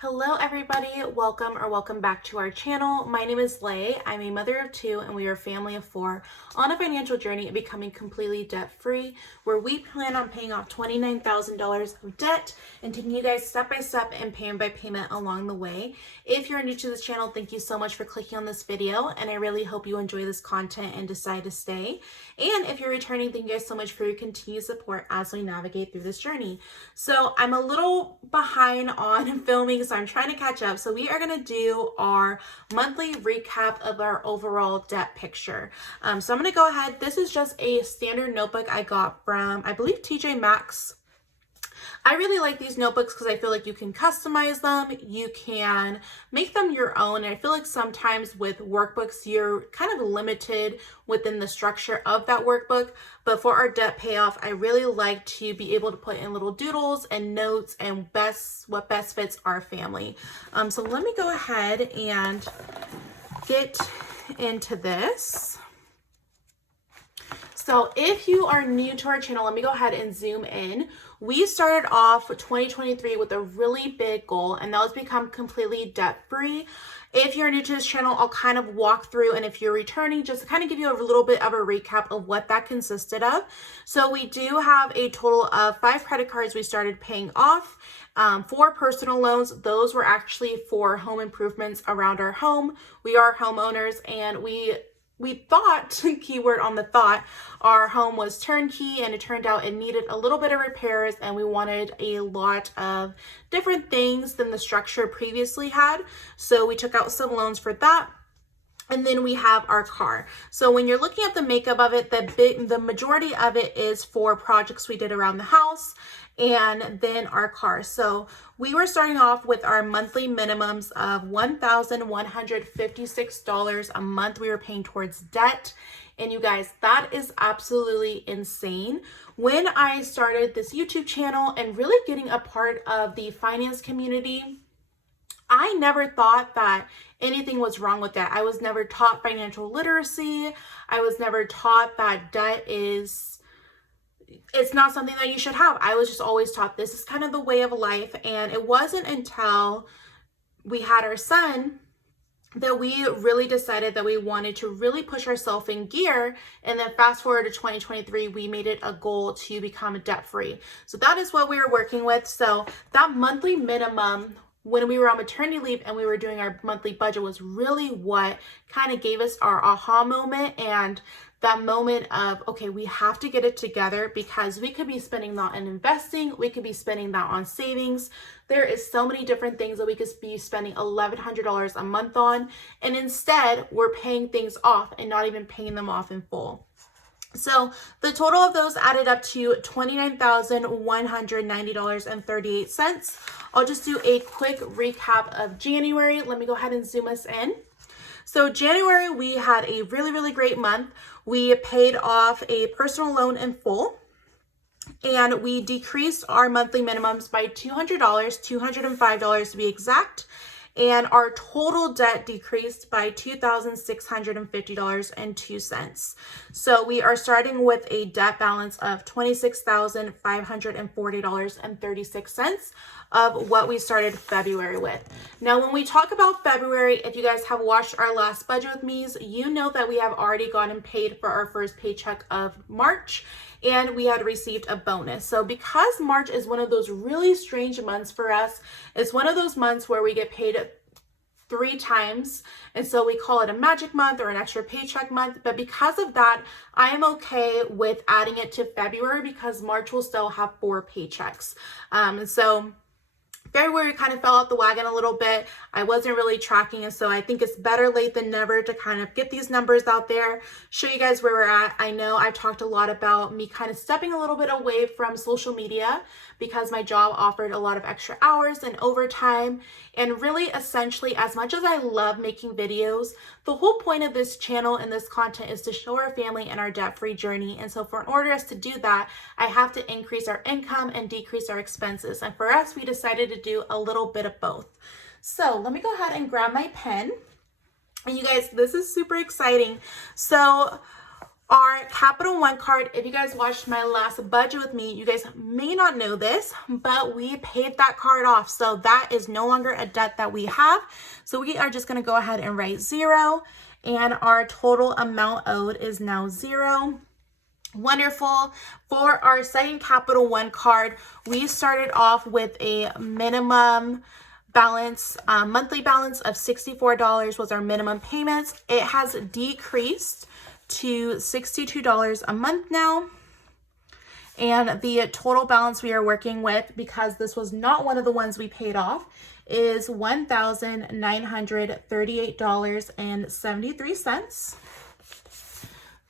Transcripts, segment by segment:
Hello everybody, welcome back to our channel. My name is Lay. I'm a mother of two and we are a family of four on a financial journey of becoming completely debt free, where we plan on paying off $29,000 of debt and taking you guys step by step and payment by payment along the way. If you're new to this channel, thank you so much for clicking on this video, and I really hope you enjoy this content and decide to stay. And if you're returning, thank you guys so much for your continued support as we navigate through this journey. So I'm a little behind on filming, so I'm trying to catch up. So we are going to do our monthly recap of our overall debt picture. So I'm going to go ahead. This is just a standard notebook I got from, I believe, TJ Maxx. I really like these notebooks because I feel like you can customize them, you can make them your own, and I feel like sometimes with workbooks you're kind of limited within the structure of that workbook. But for our debt payoff, I really like to be able to put in little doodles and notes and what best fits our family. So let me go ahead and get into this. So if you are new to our channel, let me go ahead and zoom in. We started off 2023 with a really big goal, and that was become completely debt-free. If you're new to this channel, I'll kind of walk through, and if you're returning, just to kind of give you a little bit of a recap of what that consisted of. So we do have a total of 5 credit cards we started paying off. 4 personal loans. Those were actually for home improvements around our home. We are homeowners, and we thought, keyword on the thought, our home was turnkey, and it turned out it needed a little bit of repairs, and we wanted a lot of different things than the structure previously had. So we took out some loans for that. And then we have our car. So when you're looking at the makeup of it, the majority of it is for projects we did around the house, and then our car. So we were starting off with our monthly minimums of $1,156 a month we were paying towards debt. And you guys, that is absolutely insane. When I started this YouTube channel and really getting a part of the finance community, I never thought that anything was wrong with that. I was never taught financial literacy. I was never taught that debt it's not something that you should have. I was just always taught this is kind of the way of life. And it wasn't until we had our son that we really decided that we wanted to really push ourselves in gear. And then fast forward to 2023, we made it a goal to become debt free. So that is what we were working with. So that monthly minimum when we were on maternity leave and we were doing our monthly budget was really what kind of gave us our aha moment, and that moment of, okay, we have to get it together, because we could be spending that on investing, we could be spending that on savings. There is so many different things that we could be spending $1,100 a month on, and instead we're paying things off and not even paying them off in full. So the total of those added up to $29,190.38. I'll just do a quick recap of January. Let me go ahead and zoom us in. So January, we had a really great month. We paid off a personal loan in full, and we decreased our monthly minimums by $200, $205 to be exact. And our total debt decreased by $2,650.02. So we are starting with a debt balance of $26,540.36 of what we started February with. Now, when we talk about February, if you guys have watched our last budget with me, you know that we have already gone and paid for our first paycheck of March, and we had received a bonus. So because March is one of those really strange months for us, it's one of those months where we get paid 3 times, and so we call it a magic month or an extra paycheck month. But because of that, I am okay with adding it to February, because March will still have 4 paychecks. And so February kind of fell out the wagon a little bit. I wasn't really tracking, and so I think it's better late than never to kind of get these numbers out there, show you guys where we're at. I know I've talked a lot about me kind of stepping a little bit away from social media because my job offered a lot of extra hours and overtime. And really, essentially, as much as I love making videos, the whole point of this channel and this content is to show our family and our debt-free journey. And so in order us to do that, I have to increase our income and decrease our expenses. And for us, we decided to do a little bit of both. So let me go ahead and grab my pen. And you guys, this is super exciting. So Our Capital One card, if you guys watched my last budget with me, you guys may not know this, but we paid that card off. So that is no longer a debt that we have. So we are just going to go ahead and write 0. And our total amount owed is now 0. Wonderful. For our second Capital One card, we started off with a minimum balance, monthly balance of $64 was our minimum payments. It has decreased to $62 a month now. And the total balance we are working with, because this was not one of the ones we paid off, is $1,938.73.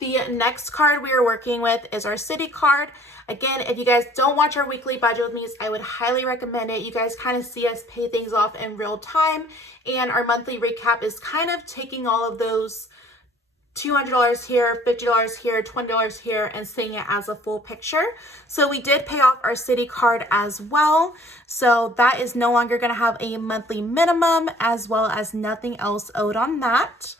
The next card we are working with is our Citi card. Again, if you guys don't watch our weekly budget with me, I would highly recommend it. You guys kind of see us pay things off in real time, and our monthly recap is kind of taking all of those $200 here, $50 here, $20 here, and seeing it as a full picture. So we did pay off our Citi card as well. So that is no longer going to have a monthly minimum, as well as nothing else owed on that.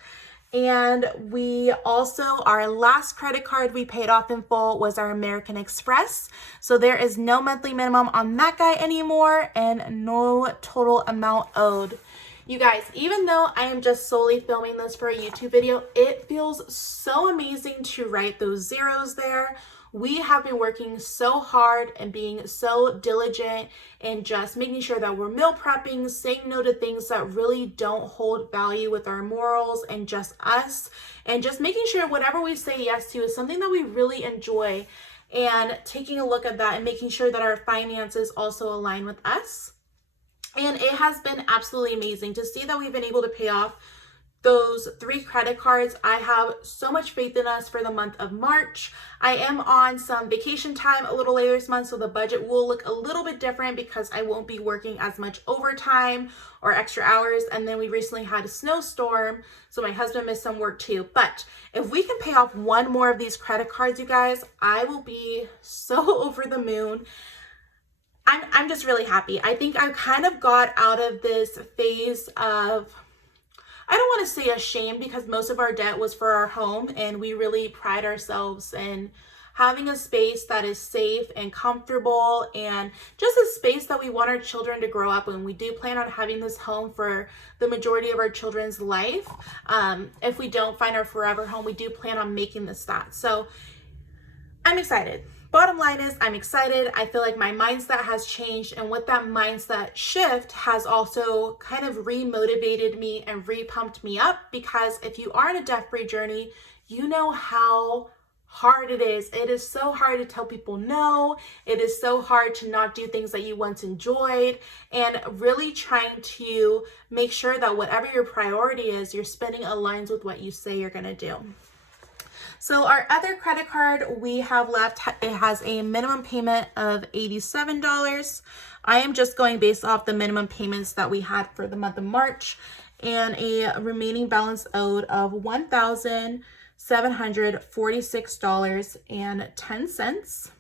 And we also, our last credit card we paid off in full was our American Express. So there is no monthly minimum on that guy anymore, and no total amount owed. You guys, even though I am just solely filming this for a YouTube video, it feels so amazing to write those zeros there. We have been working so hard and being so diligent and just making sure that we're meal prepping, saying no to things that really don't hold value with our morals and just us, and just making sure whatever we say yes to is something that we really enjoy, and taking a look at that and making sure that our finances also align with us. And it has been absolutely amazing to see that we've been able to pay off those 3 credit cards. I have so much faith in us for the month of March. I am on some vacation time a little later this month, so the budget will look a little bit different because I won't be working as much overtime or extra hours. And then we recently had a snowstorm, so my husband missed some work too. But if we can pay off one more of these credit cards, you guys, I will be so over the moon. I'm just really happy. I think I kind of got out of this phase of, I don't want to say ashamed, because most of our debt was for our home, and we really pride ourselves in having a space that is safe and comfortable, and just a space that we want our children to grow up in. We do plan on having this home for the majority of our children's life. If we don't find our forever home, we do plan on making this that. So I'm excited. Bottom line is, I'm excited. I feel like my mindset has changed, and with that mindset shift has also kind of re-motivated me and re-pumped me up, because if you are in a debt-free journey, you know how hard it is. It is so hard to tell people no. It is so hard to not do things that you once enjoyed, and really trying to make sure that whatever your priority is, your spending aligns with what you say you're going to do. So our other credit card we have left, it has a minimum payment of $87. I am just going based off the minimum payments that we had for the month of March, and a remaining balance owed of $1,746.10.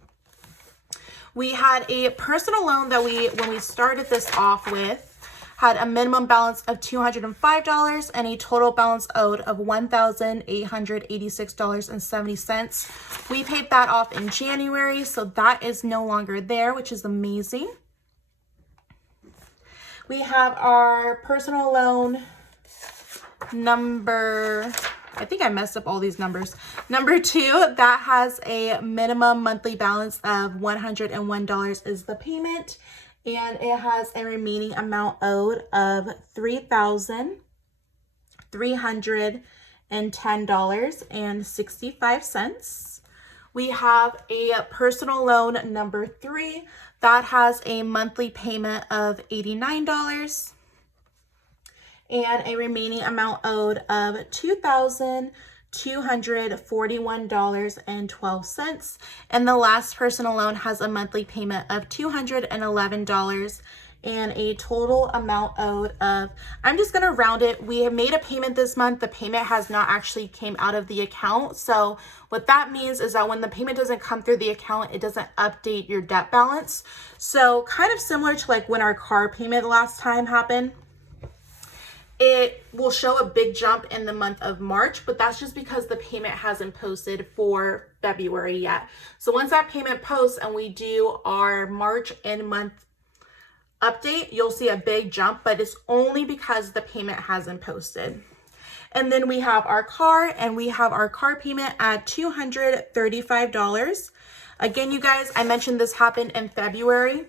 We had a personal loan that when we started this off with, had a minimum balance of $205 and a total balance owed of $1,886.70. We paid that off in January, so that is no longer there, which is amazing. We have our personal loan number, I think I messed up all these numbers. Number 2, that has a minimum monthly balance of $101 is the payment. And it has a remaining amount owed of $3,310.65. We have a personal loan number 3 that has a monthly payment of $89 and a remaining amount owed of $2,241.12. And the last personal loan has a monthly payment of $211 and a total amount owed of, I'm just going to round it. We have made a payment this month. The payment has not actually came out of the account. So what that means is that when the payment doesn't come through the account, it doesn't update your debt balance. So kind of similar to like when our car payment last time happened. it will show a big jump in the month of March, but that's just because the payment hasn't posted for February yet. So once that payment posts and we do our March end month update, you'll see a big jump, but it's only because the payment hasn't posted. And then we have our car, and we have our car payment at $235. Again, you guys, I mentioned this happened in February.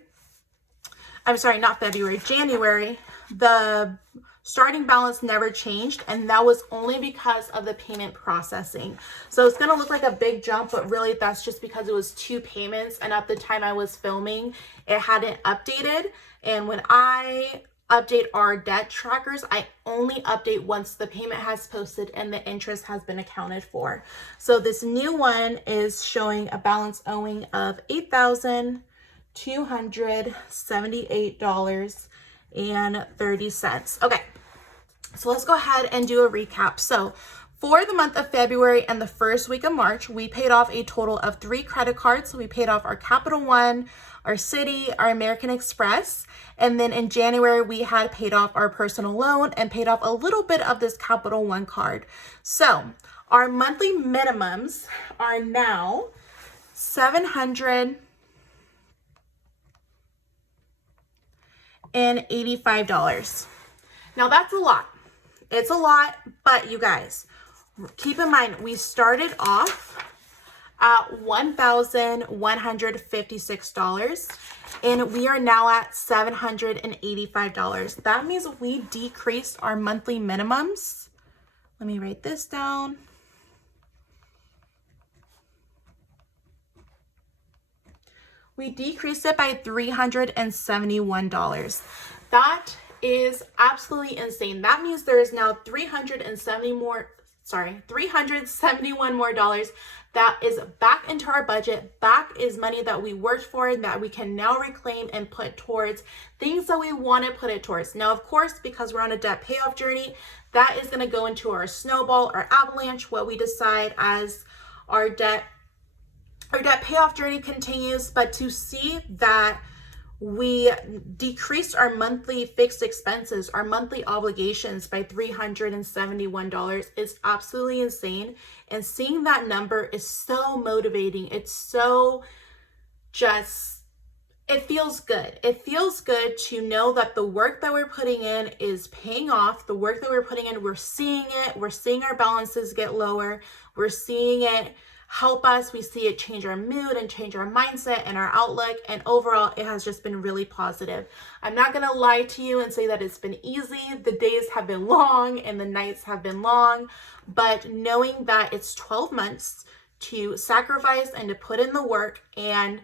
I'm sorry, not February, January. The starting balance never changed, and that was only because of the payment processing. So it's going to look like a big jump, but really that's just because it was 2 payments, and at the time I was filming, it hadn't updated. And when I update our debt trackers, I only update once the payment has posted and the interest has been accounted for. So this new one is showing a balance owing of $8,278.30. Okay, so let's go ahead and do a recap. So for the month of February and the first week of March, we paid off a total of 3 credit cards. So we paid off our Capital One, our Citi, our American Express. And then in January, we had paid off our personal loan and paid off a little bit of this Capital One card. So our monthly minimums are now $785. Now that's a lot. It's a lot, but you guys, keep in mind, we started off at $1,156, and we are now at $785. That means we decreased our monthly minimums. Let me write this down. We decreased it by $371. That is absolutely insane. That means there is now $371 more dollars that is back into our budget. Back is money that we worked for and that we can now reclaim and put towards things that we want to put it towards. Now, of course, because we're on a debt payoff journey, that is going to go into our snowball or avalanche, what we decide as our debt payoff journey continues. But to see that we decreased our monthly fixed expenses, our monthly obligations by $371 is absolutely insane. And seeing that number is so motivating. It's so it feels good. It feels good to know that the work that we're putting in is paying off. The work that we're putting in, we're seeing it. We're seeing our balances get lower. We're seeing it help us. We see it change our mood and change our mindset and our outlook. And overall, it has just been really positive. I'm not going to lie to you and say that it's been easy. The days have been long and the nights have been long, but knowing that it's 12 months to sacrifice and to put in the work, and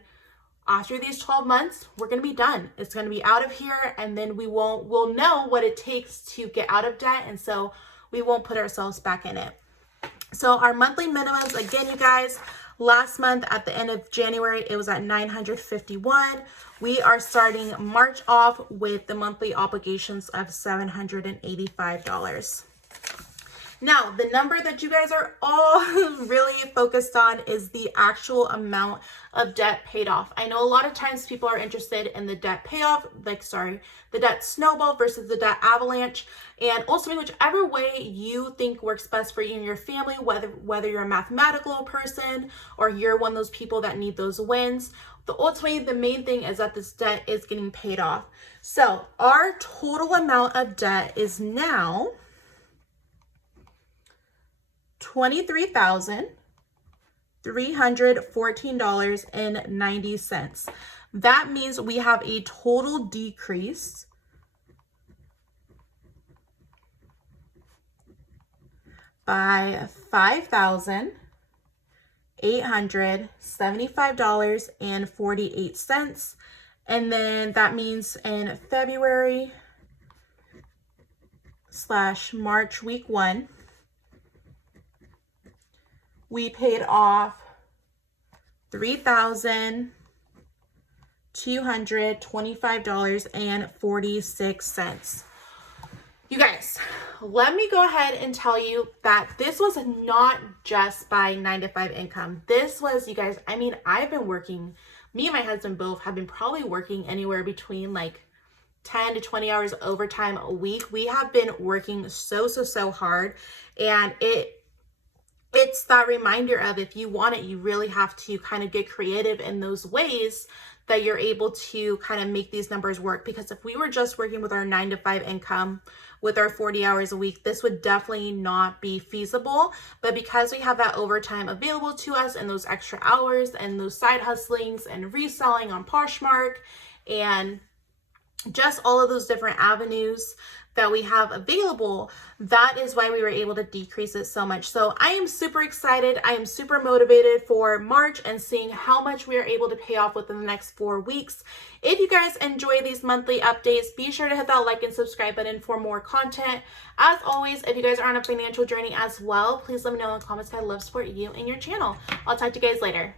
after these 12 months, we're going to be done. It's going to be out of here, and then we'll know what it takes to get out of debt. And so we won't put ourselves back in it. So our monthly minimums, again, you guys, last month at the end of January, it was at $951. We are starting March off with the monthly obligations of $785. Now, the number that you guys are all really focused on is the actual amount of debt paid off. I know a lot of times people are interested in the debt payoff, the debt snowball versus the debt avalanche. And ultimately, whichever way you think works best for you and your family, whether you're a mathematical person or you're one of those people that need those wins, ultimately, the main thing is that this debt is getting paid off. So our total amount of debt is now $23,314.90. That means we have a total decrease by $5,875.48. And then that means in February / March week 1, we paid off $3,225.46. You guys, let me go ahead and tell you that this was not just by 9-to-5 income. This was, you guys, I mean, I've been working, me and my husband both have been probably working anywhere between like 10 to 20 hours overtime a week. We have been working so hard, and it's that reminder of, if you want it, you really have to kind of get creative in those ways that you're able to kind of make these numbers work. Because if we were just working with our 9 to 5 income with our 40 hours a week, this would definitely not be feasible. But because we have that overtime available to us and those extra hours and those side hustlings and reselling on Poshmark and just all of those different avenues that we have available, that is why we were able to decrease it so much. So I am super excited. I am super motivated for March and seeing how much we are able to pay off within the next 4 weeks. If you guys enjoy these monthly updates, be sure to hit that like and subscribe button for more content. As always, if you guys are on a financial journey as well, please let me know in the comments. I love support you and your channel. I'll talk to you guys later.